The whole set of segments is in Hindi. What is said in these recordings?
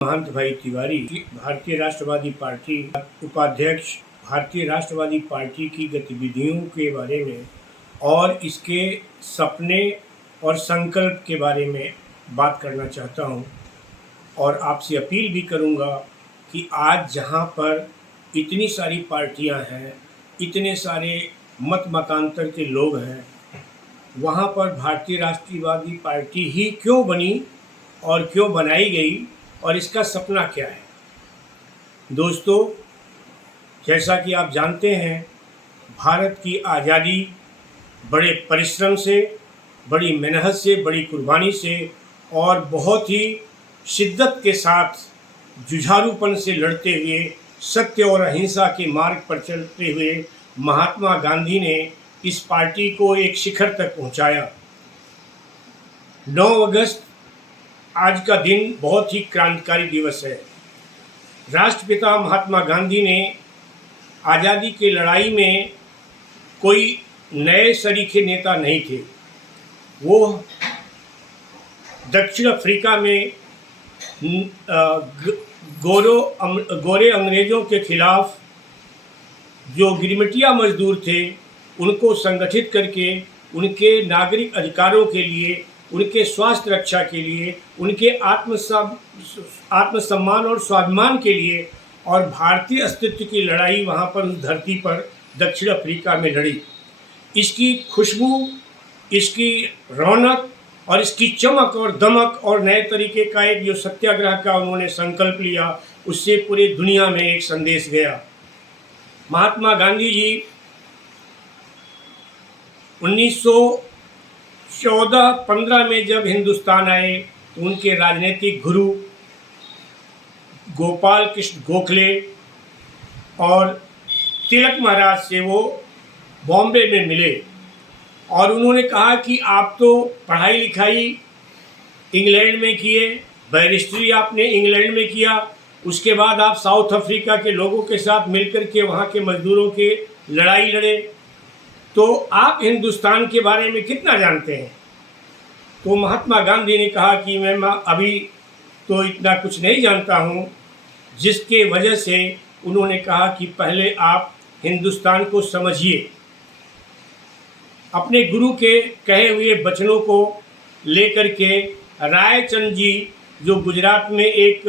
महंत भाई तिवारी भारतीय राष्ट्रवादी पार्टी उपाध्यक्ष, भारतीय राष्ट्रवादी पार्टी की गतिविधियों के बारे में और इसके सपने और संकल्प के बारे में बात करना चाहता हूं और आपसे अपील भी करूंगा कि आज जहां पर इतनी सारी पार्टियां हैं, इतने सारे मतांतर के लोग हैं, वहां पर भारतीय राष्ट्रवादी पार्टी ही क्यों बनी और क्यों बनाई गई और इसका सपना क्या है। दोस्तों, जैसा कि आप जानते हैं, भारत की आज़ादी बड़े परिश्रम से, बड़ी मेहनत से, बड़ी कुर्बानी से और बहुत ही शिद्दत के साथ जुझारूपन से लड़ते हुए, सत्य और अहिंसा के मार्ग पर चलते हुए महात्मा गांधी ने इस पार्टी को एक शिखर तक पहुंचाया। 9 अगस्त आज का दिन बहुत ही क्रांतिकारी दिवस है। राष्ट्रपिता महात्मा गांधी ने आज़ादी की लड़ाई में कोई नए सरीखे नेता नहीं थे। वो दक्षिण अफ्रीका में गोरे अंग्रेज़ों के खिलाफ जो गिरमिटिया मजदूर थे, उनको संगठित करके उनके नागरिक अधिकारों के लिए, उनके स्वास्थ्य रक्षा के लिए, उनके आत्मसम्मान और स्वाभिमान के लिए और भारतीय अस्तित्व की लड़ाई वहाँ पर उस धरती पर दक्षिण अफ्रीका में लड़ी। इसकी खुशबू, इसकी रौनक और इसकी चमक और दमक और नए तरीके का एक जो सत्याग्रह का उन्होंने संकल्प लिया, उससे पूरे दुनिया में एक संदेश गया। महात्मा गांधी जी 1914-15 में जब हिंदुस्तान आए तो उनके राजनीतिक गुरु गोपाल कृष्ण गोखले और तिलक महाराज से वो बॉम्बे में मिले और उन्होंने कहा कि आप तो पढ़ाई लिखाई इंग्लैंड में किए, बैरिस्ट्री आपने इंग्लैंड में किया, उसके बाद आप साउथ अफ्रीका के लोगों के साथ मिलकर के वहाँ के मजदूरों के लड़ाई लड़े, तो आप हिंदुस्तान के बारे में कितना जानते हैं। तो महात्मा गांधी ने कहा कि मैं अभी तो इतना कुछ नहीं जानता हूँ, जिसके वजह से उन्होंने कहा कि पहले आप हिंदुस्तान को समझिए। अपने गुरु के कहे हुए वचनों को लेकर के रायचंद जी, जो गुजरात में एक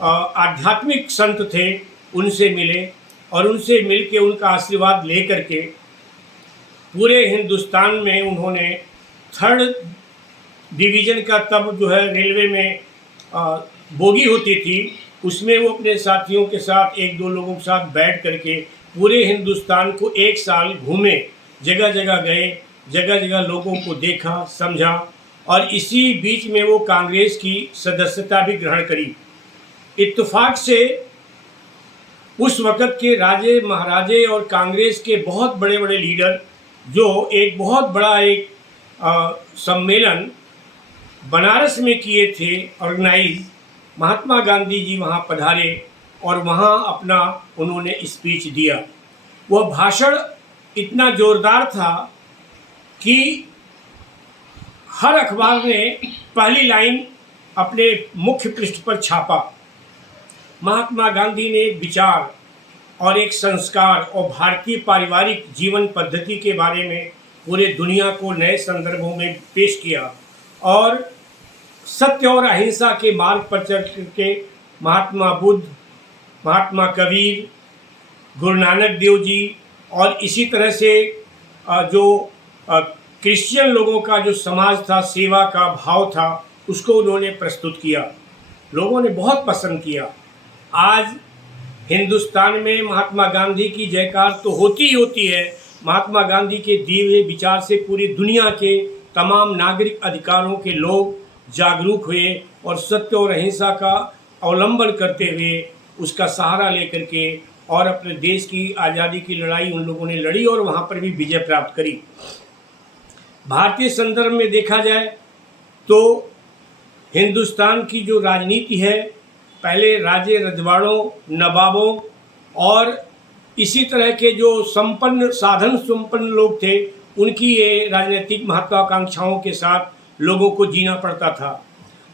आध्यात्मिक संत थे, उनसे मिले और उनसे मिलके उनका आशीर्वाद लेकर के पूरे हिंदुस्तान में उन्होंने 3rd डिवीज़न का, तब जो है रेलवे में बोगी होती थी, उसमें वो अपने साथियों के साथ, 1-2 लोगों के साथ बैठ करके पूरे हिंदुस्तान को 1 साल घूमे, जगह जगह गए, जगह जगह लोगों को देखा, समझा और इसी बीच में वो कांग्रेस की सदस्यता भी ग्रहण करी। इत्तेफाक से उस वक़्त के राजे महाराजे और कांग्रेस के बहुत बड़े बड़े लीडर, जो एक बहुत बड़ा एक सम्मेलन बनारस में किए थे ऑर्गेनाइज, महात्मा गांधी जी वहाँ पधारे और वहाँ अपना उन्होंने स्पीच दिया। वह भाषण इतना ज़ोरदार था कि हर अखबार ने पहली लाइन अपने मुख्य पृष्ठ पर छापा। महात्मा गांधी ने एक विचार और एक संस्कार और भारतीय पारिवारिक जीवन पद्धति के बारे में पूरे दुनिया को नए संदर्भों में पेश किया और सत्य और अहिंसा के मार्ग पर चल करके महात्मा बुद्ध, महात्मा कबीर, गुरु नानक देव जी और इसी तरह से जो क्रिश्चियन लोगों का जो समाज था, सेवा का भाव था, उसको उन्होंने प्रस्तुत किया। लोगों ने बहुत पसंद किया। आज हिंदुस्तान में महात्मा गांधी की जयकार तो होती ही होती है। महात्मा गांधी के दिए हुए विचार से पूरी दुनिया के तमाम नागरिक अधिकारों के लोग जागरूक हुए और सत्य और अहिंसा का अवलंबन करते हुए उसका सहारा लेकर के और अपने देश की आज़ादी की लड़ाई उन लोगों ने लड़ी और वहाँ पर भी विजय प्राप्त करी। भारतीय संदर्भ में देखा जाए तो हिंदुस्तान की जो राजनीति है, पहले राजे रजवाड़ों, नवाबों और इसी तरह के जो साधन संपन्न लोग थे, उनकी ये राजनीतिक महत्वाकांक्षाओं के साथ लोगों को जीना पड़ता था।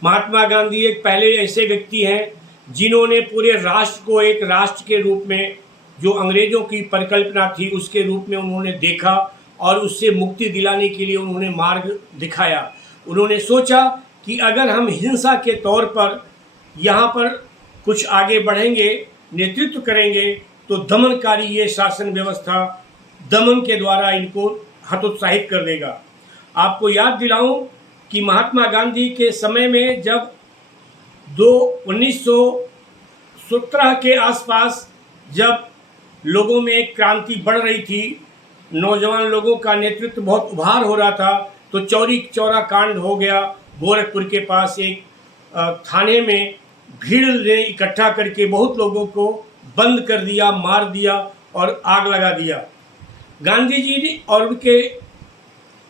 महात्मा गांधी एक पहले ऐसे व्यक्ति हैं जिन्होंने पूरे राष्ट्र को एक राष्ट्र के रूप में, जो अंग्रेज़ों की परिकल्पना थी उसके रूप में उन्होंने देखा और उससे मुक्ति दिलाने के लिए उन्होंने मार्ग दिखाया। उन्होंने सोचा कि अगर हम हिंसा के तौर पर यहाँ पर कुछ आगे बढ़ेंगे, नेतृत्व करेंगे, तो दमनकारी ये शासन व्यवस्था दमन के द्वारा इनको हतोत्साहित कर देगा। आपको याद दिलाऊं कि महात्मा गांधी के समय में जब 1917 के आसपास जब लोगों में एक क्रांति बढ़ रही थी, नौजवान लोगों का नेतृत्व बहुत उभार हो रहा था, तो चौरी चौरा कांड हो गया। गोरखपुर के पास एक थाने में भीड़ ने इकट्ठा करके बहुत लोगों को बंद कर दिया, मार दिया और आग लगा दिया। गांधी जी और उनके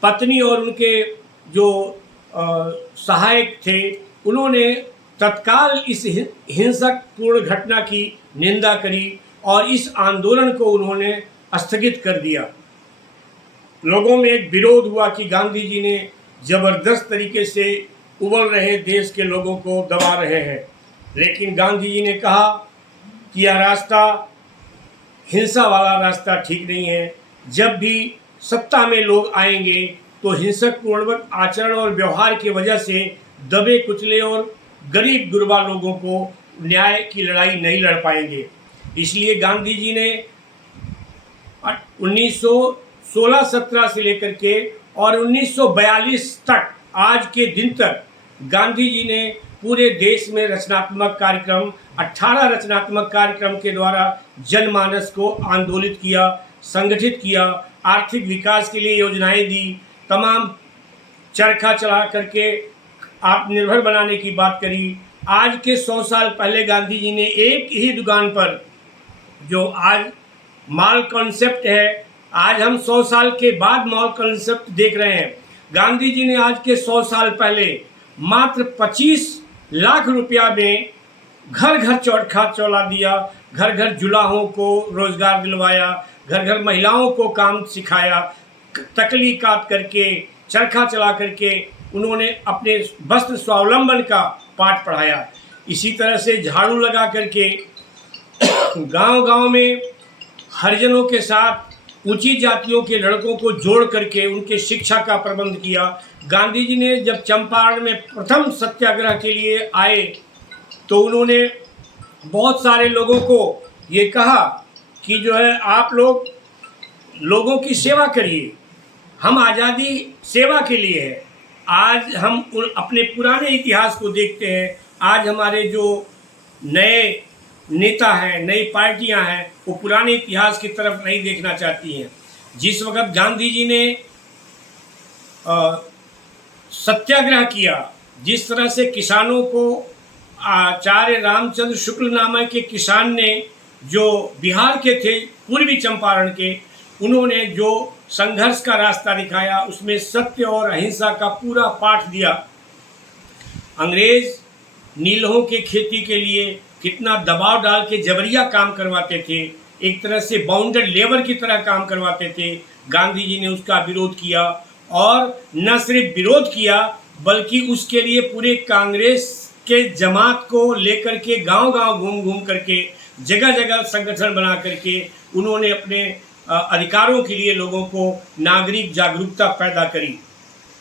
पत्नी और उनके जो सहायक थे, उन्होंने तत्काल इस हिंसक पूर्ण घटना की निंदा करी और इस आंदोलन को उन्होंने स्थगित कर दिया। लोगों में एक विरोध हुआ कि गांधी जी ने ज़बरदस्त तरीके से उबल रहे देश के लोगों को दबा रहे हैं, लेकिन गांधी जी ने कहा कि यह रास्ता, हिंसा वाला रास्ता ठीक नहीं है। जब भी सत्ता में लोग आएंगे तो हिंसक पूर्वक आचरण और व्यवहार की वजह से दबे कुचले और गरीब गुरबा लोगों को न्याय की लड़ाई नहीं लड़ पाएंगे। इसलिए गांधी जी ने 1916-17 से लेकर के और 1942 तक, आज के दिन तक, गांधी जी ने पूरे देश में रचनात्मक कार्यक्रम, 18 रचनात्मक कार्यक्रम के द्वारा जनमानस को आंदोलित किया, संगठित किया, आर्थिक विकास के लिए योजनाएं दी, तमाम चरखा चला करके आत्मनिर्भर बनाने की बात करी। आज के 100 साल पहले गांधी जी ने एक ही दुकान पर, जो आज मॉल कॉन्सेप्ट है, आज हम 100 साल के बाद मॉल कॉन्सेप्ट देख रहे हैं। गांधी जी ने आज के 100 साल पहले मात्र 25 लाख रुपया में घर घर चरखा चला दिया, घर घर जुलाहों को रोजगार दिलवाया, घर घर महिलाओं को काम सिखाया, तकली काट करके, चरखा चला करके उन्होंने अपने वस्त्र स्वावलंबन का पाठ पढ़ाया। इसी तरह से झाड़ू लगा करके गांव-गांव में हरिजनों के साथ ऊंची जातियों के लड़कों को जोड़ करके उनके शिक्षा का प्रबंध किया। गांधी जी ने जब चंपारण में प्रथम सत्याग्रह के लिए आए तो उन्होंने बहुत सारे लोगों को ये कहा कि जो है, आप लोग लोगों की सेवा करिए, हम आज़ादी सेवा के लिए है। आज हम अपने पुराने इतिहास को देखते हैं, आज हमारे जो नए नेता हैं, नई पार्टियां हैं, वो पुराने इतिहास की तरफ नहीं देखना चाहती हैं। जिस वक्त गांधी जी ने सत्याग्रह किया, जिस तरह से किसानों को आचार्य रामचंद्र शुक्ल नामक के किसान ने, जो बिहार के थे, पूर्वी चंपारण के, उन्होंने जो संघर्ष का रास्ता दिखाया, उसमें सत्य और अहिंसा का पूरा पाठ दिया। अंग्रेज नीलों के खेती के लिए कितना दबाव डाल के जबरिया काम करवाते थे, एक तरह से बाउंडेड लेबर की तरह काम करवाते थे। गांधी जी ने उसका विरोध किया और न सिर्फ विरोध किया बल्कि उसके लिए पूरे कांग्रेस के जमात को लेकर के गांव-गांव घूम करके, जगह जगह संगठन बना करके उन्होंने अपने अधिकारों के लिए लोगों को नागरिक जागरूकता पैदा करी।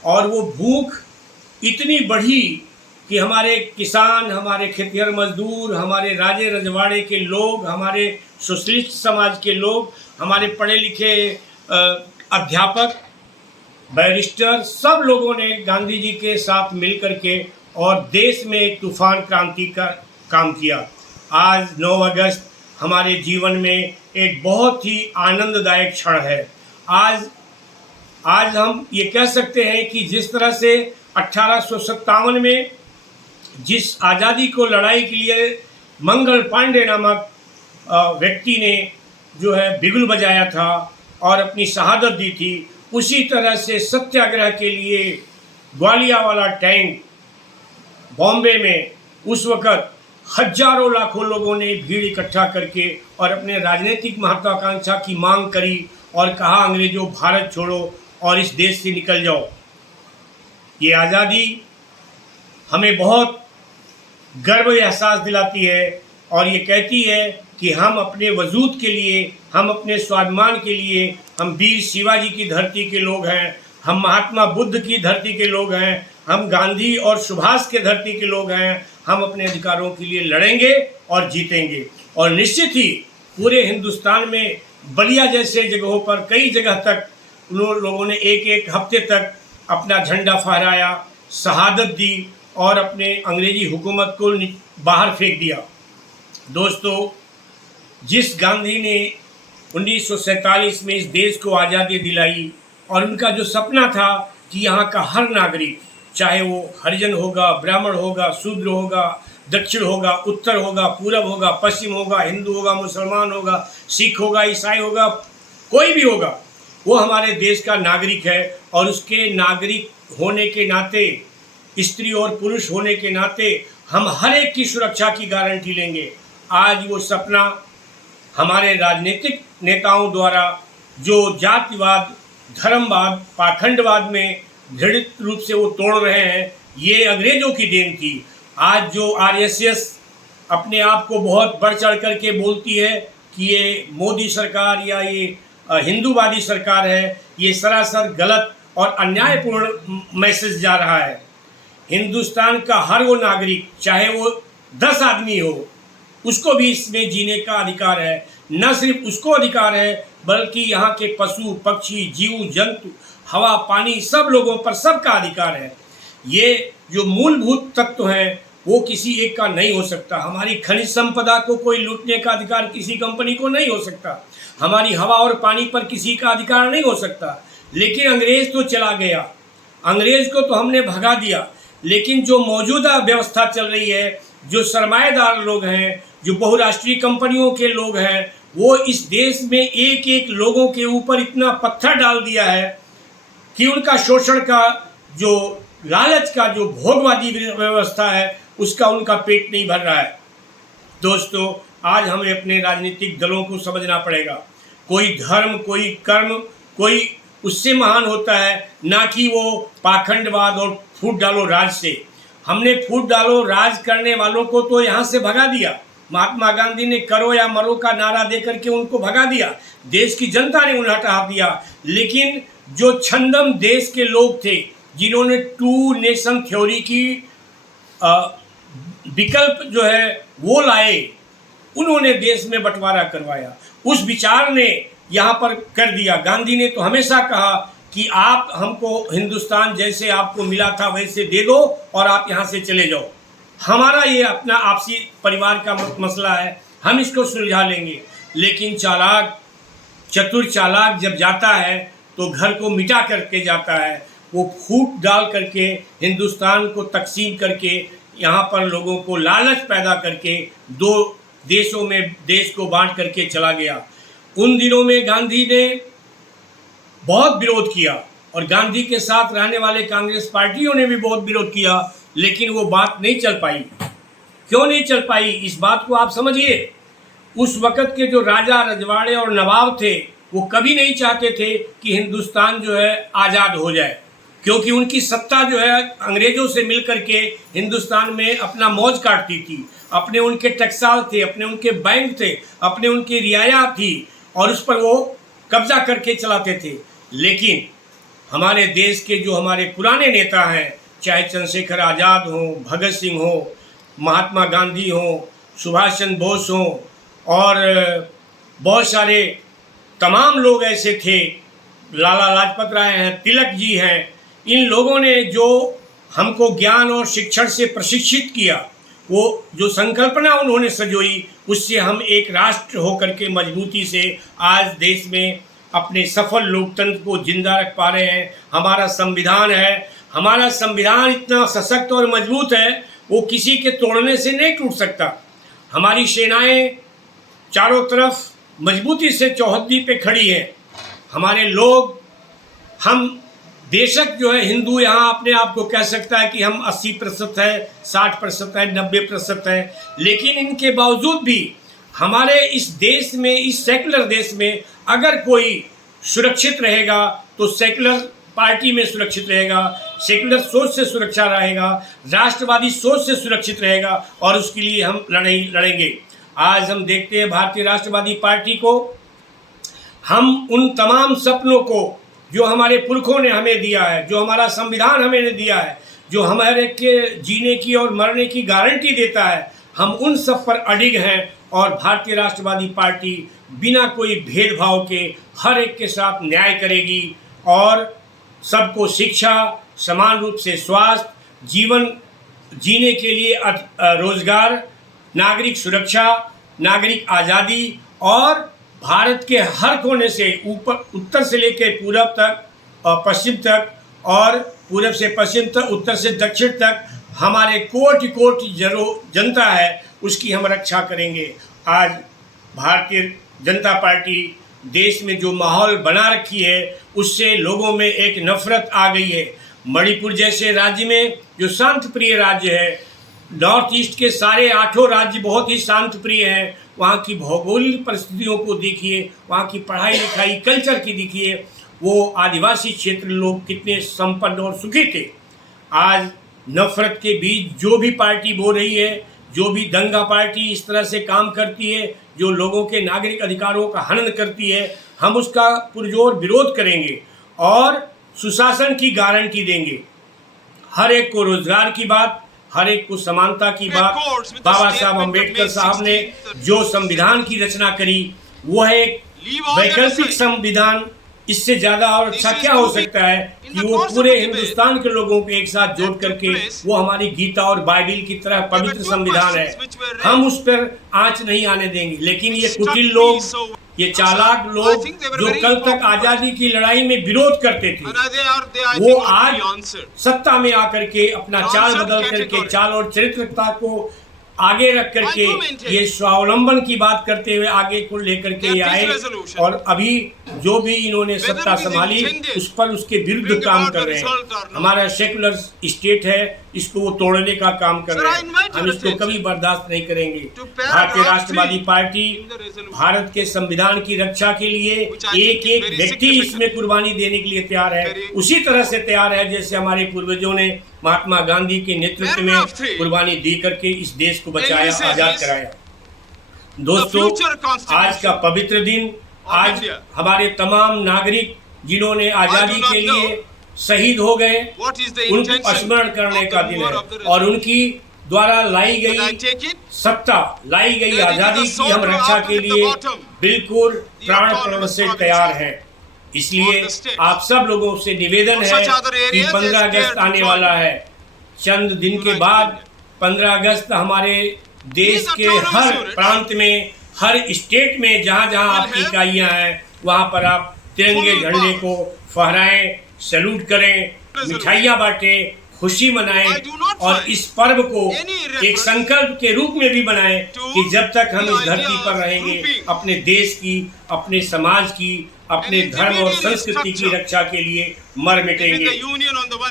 और वो भूख इतनी बढ़ी कि हमारे किसान, हमारे खेतिहर मजदूर, हमारे राजे रजवाड़े के लोग, हमारे सोशलिस्ट समाज के लोग, हमारे पढ़े लिखे अध्यापक, बैरिस्टर, सब लोगों ने गांधी जी के साथ मिल कर के और देश में एक तूफान क्रांति का काम किया। आज 9 अगस्त हमारे जीवन में एक बहुत ही आनंददायक क्षण है। आज हम ये कह सकते हैं कि जिस तरह से 1857 में जिस आज़ादी को लड़ाई के लिए मंगल पांडे नामक व्यक्ति ने जो है बिगुल बजाया था और अपनी शहादत दी थी, उसी तरह से सत्याग्रह के लिए ग्वालियर वाला टैंक बॉम्बे में उस वक़्त हजारों लाखों लोगों ने भीड़ इकट्ठा करके और अपने राजनीतिक महत्वाकांक्षा की मांग करी और कहा, अंग्रेजों भारत छोड़ो और इस देश से निकल जाओ। ये आज़ादी हमें बहुत गर्व एहसास दिलाती है और ये कहती है कि हम अपने वजूद के लिए, हम अपने स्वाभिमान के लिए, हम वीर शिवाजी की धरती के लोग हैं, हम महात्मा बुद्ध की धरती के लोग हैं, हम गांधी और सुभाष के धरती के लोग हैं। हम अपने अधिकारों के लिए लड़ेंगे और जीतेंगे। और निश्चित ही पूरे हिंदुस्तान में बलिया जैसे जगहों पर कई जगह तक उन लोगों ने एक एक हफ्ते तक अपना झंडा फहराया, शहादत दी और अपने अंग्रेजी हुकूमत को बाहर फेंक दिया। दोस्तों, जिस गांधी ने 1947 में इस देश को आज़ादी दिलाई और उनका जो सपना था कि यहाँ का हर नागरिक, चाहे वो हरिजन होगा, ब्राह्मण होगा, शूद्र होगा, दक्षिण होगा, उत्तर होगा, पूरब होगा, पश्चिम होगा, हिंदू होगा, मुसलमान होगा, सिख होगा, ईसाई होगा, कोई भी होगा, वो हमारे देश का नागरिक है। और उसके नागरिक होने के नाते, स्त्री और पुरुष होने के नाते हम हर एक की सुरक्षा की गारंटी लेंगे। आज वो सपना हमारे राजनीतिक नेताओं द्वारा जो जातिवाद, धर्मवाद, पाखंडवाद में दृढ़ रूप से वो तोड़ रहे हैं, ये अंग्रेजों की देन थी। आज जो आरएसएस अपने आप को बहुत बढ़ चढ़ करके बोलती है कि ये मोदी सरकार या ये हिंदूवादी सरकार है, ये सरासर गलत और अन्यायपूर्ण मैसेज जा रहा है। हिंदुस्तान का हर वो नागरिक, चाहे वो 10 आदमी हो, उसको भी इसमें जीने का अधिकार है। न सिर्फ उसको अधिकार है, बल्कि यहाँ के पशु पक्षी, जीव जंतु, हवा पानी, सब लोगों पर सबका अधिकार है। ये जो मूलभूत तत्व हैं वो किसी एक का नहीं हो सकता। हमारी खनिज संपदा को कोई लूटने का अधिकार किसी कंपनी को नहीं हो सकता। हमारी हवा और पानी पर किसी का अधिकार नहीं हो सकता। लेकिन अंग्रेज तो चला गया, अंग्रेज को तो हमने भगा दिया। लेकिन जो मौजूदा व्यवस्था चल रही है, जो सरमाएदार लोग हैं, जो बहुराष्ट्रीय कंपनियों के लोग हैं, वो इस देश में एक एक लोगों के ऊपर इतना पत्थर डाल दिया है कि उनका शोषण का, जो लालच का, जो भोगवादी व्यवस्था है, उसका उनका पेट नहीं भर रहा है। दोस्तों, आज हमें अपने राजनीतिक दलों को समझना पड़ेगा। कोई धर्म, कोई कर्म, कोई उससे महान होता है ना कि वो पाखंडवाद और फूट डालो राज से। हमने फूट डालो राज करने वालों को तो यहाँ से भगा दिया। महात्मा गांधी ने करो या मरो का नारा दे करके उनको भगा दिया। देश की जनता ने उन्हें हटा दिया। लेकिन जो छंदम देश के लोग थे, जिन्होंने टू नेशन थ्योरी की विकल्प जो है वो लाए, उन्होंने देश में बंटवारा करवाया। उस विचार ने यहाँ पर कर दिया। गांधी ने तो हमेशा कहा कि आप हमको हिंदुस्तान जैसे आपको मिला था वैसे दे दो और आप यहाँ से चले जाओ। हमारा ये अपना आपसी परिवार का मसला है, हम इसको सुलझा लेंगे। लेकिन चालाक, चतुर चालाक जब जाता है तो घर को मिटा करके जाता है। वो फूट डाल करके हिंदुस्तान को तकसीम करके, यहाँ पर लोगों को लालच पैदा करके 2 देशों में देश को बांट करके चला गया। उन दिनों में गांधी ने बहुत विरोध किया और गांधी के साथ रहने वाले कांग्रेस पार्टियों ने भी बहुत विरोध किया, लेकिन वो बात नहीं चल पाई। क्यों नहीं चल पाई, इस बात को आप समझिए। उस वक़्त के जो राजा, रजवाड़े और नवाब थे, वो कभी नहीं चाहते थे कि हिंदुस्तान जो है आज़ाद हो जाए, क्योंकि उनकी सत्ता जो है अंग्रेज़ों से मिलकर के हिंदुस्तान में अपना मौज काटती थी। अपने उनके टकसाल थे, अपने उनके बैंक थे, अपने उनकी रियाया थी और उस पर वो कब्जा करके चलाते थे। लेकिन हमारे देश के जो हमारे पुराने नेता हैं, चाहे चंद्रशेखर आज़ाद हो, भगत सिंह हो, महात्मा गांधी हो, सुभाष चंद्र बोस हो और बहुत सारे तमाम लोग ऐसे थे, लाला लाजपत राय हैं, तिलक जी हैं, इन लोगों ने जो हमको ज्ञान और शिक्षण से प्रशिक्षित किया, वो जो संकल्पना उन्होंने सजोई, उससे हम एक राष्ट्र होकर के मजबूती से आज देश में अपने सफल लोकतंत्र को जिंदा रख पा रहे हैं। हमारा संविधान है, हमारा संविधान इतना सशक्त और मजबूत है, वो किसी के तोड़ने से नहीं टूट सकता। हमारी सेनाएं चारों तरफ मजबूती से चौहद्दी पे खड़ी हैं। हमारे लोग, हम बेशक जो है हिंदू यहाँ अपने आप को कह सकता है कि हम 80% है, 60% है, 90% है, लेकिन इनके बावजूद भी हमारे इस देश में, इस सेकुलर देश में अगर कोई सुरक्षित रहेगा तो सेकुलर पार्टी में सुरक्षित रहेगा, सेकुलर सोच से सुरक्षा रहेगा, राष्ट्रवादी सोच से सुरक्षित रहेगा और उसके लिए हम लड़ेंगे। आज हम देखते हैं भारतीय राष्ट्रवादी पार्टी को, हम उन तमाम सपनों को जो हमारे पुरखों ने हमें दिया है, जो हमारा संविधान हमें दिया है, जो हमारे के जीने की और मरने की गारंटी देता है, हम उन सब पर अडिग हैं और भारतीय राष्ट्रवादी पार्टी बिना कोई भेदभाव के हर एक के साथ न्याय करेगी और सबको शिक्षा, समान रूप से स्वास्थ्य, जीवन जीने के लिए रोजगार, नागरिक सुरक्षा, नागरिक आज़ादी और भारत के हर कोने से उत्तर से लेकर पूरब तक और पश्चिम तक और पूरब से पश्चिम तक, उत्तर से दक्षिण तक हमारे कोटि कोटि जनता है, उसकी हम रक्षा करेंगे। आज भारतीय जनता पार्टी देश में जो माहौल बना रखी है उससे लोगों में एक नफरत आ गई है। मणिपुर जैसे राज्य में जो शांत प्रिय राज्य है, नॉर्थ ईस्ट के सारे 8 राज्य बहुत ही शांत प्रिय हैं। वहाँ की भौगोलिक परिस्थितियों को देखिए, वहाँ की पढ़ाई लिखाई कल्चर की देखिए, वो आदिवासी क्षेत्र लोग कितने संपन्न और सुखी थे। आज नफरत के बीच जो भी पार्टी बोल रही है, जो भी दंगा पार्टी इस तरह से काम करती है, जो लोगों के नागरिक अधिकारों का हनन करती है, हम उसका पुरजोर विरोध करेंगे और सुशासन की गारंटी देंगे। हर एक को रोजगार की बात, हर एक को समानता की बात। बाबा साहब अम्बेडकर साहब ने जो संविधान की रचना करी वो है एक वैकल्पिक संविधान। इससे ज़्यादा और अच्छा क्या हो सकता है कि वो पूरे हिंदुस्तान के लोगों को एक साथ जोड़ करके वो हमारी गीता और बाइबिल की तरह पवित्र संविधान है, हम उस पर आंच नहीं आने देंगे। लेकिन ये कुटिल लोग, ये चालाक लोग जो कल तक आज़ादी की लड़ाई में विरोध करते थे, वो आज सत्ता में आकर के अपना चाल बदल करके, चाल और चरित्रता को आगे रख करके ये स्वावलंबन की बात करते हुए आगे को लेकर के आए और अभी जो भी इन्होंने सत्ता संभाली उस पर उसके विरुद्ध काम कर रहे हैं। हमारा सेकुलर स्टेट है, इसको वो तोड़ने का काम कर रहे हैं, हम इसको कभी बर्दाश्त नहीं करेंगे। भारतीय राष्ट्रवादी पार्टी भारत के संविधान की रक्षा के लिए एक एक व्यक्ति इसमें कुर्बानी देने के लिए तैयार है, उसी तरह से तैयार है जैसे हमारे पूर्वजों ने महात्मा गांधी के नेतृत्व में कुर्बानी दी करके इस देश को बचाया, आजाद कराया। दोस्तों, आज का पवित्र दिन, आज हमारे तमाम नागरिक जिन्होंने आजादी के लिए शहीद हो गए, उनको स्मरण करने का दिन है और उनकी द्वारा लाई गई सत्ता, लाई गई आजादी की हम रक्षा के लिए बिल्कुल प्राण से तैयार हैं। इसलिए आप सब लोगों से निवेदन है कि 15 अगस्त आने वाला है। चंद दिन के बाद 15 अगस्त हमारे देश के हर प्रांत में, हर स्टेट में जहाँ जहाँ आपकी इकाइयाँ हैं वहाँ पर आप तिरंगे झंडे को फहराएं, सैल्यूट करें, मिठाइयाँ बांटें, खुशी मनाएं और इस पर्व को एक संकल्प के रूप में भी बनाएं कि जब तक हम इस धरती पर रहेंगे अपने देश की, अपने समाज की, अपने धर्म और संस्कृति की रक्षा के लिए मर मिटेंगे।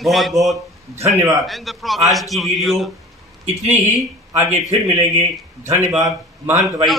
बहुत बहुत धन्यवाद। आज की वीडियो इतनी ही, आगे फिर मिलेंगे। धन्यवाद। महंत भाई।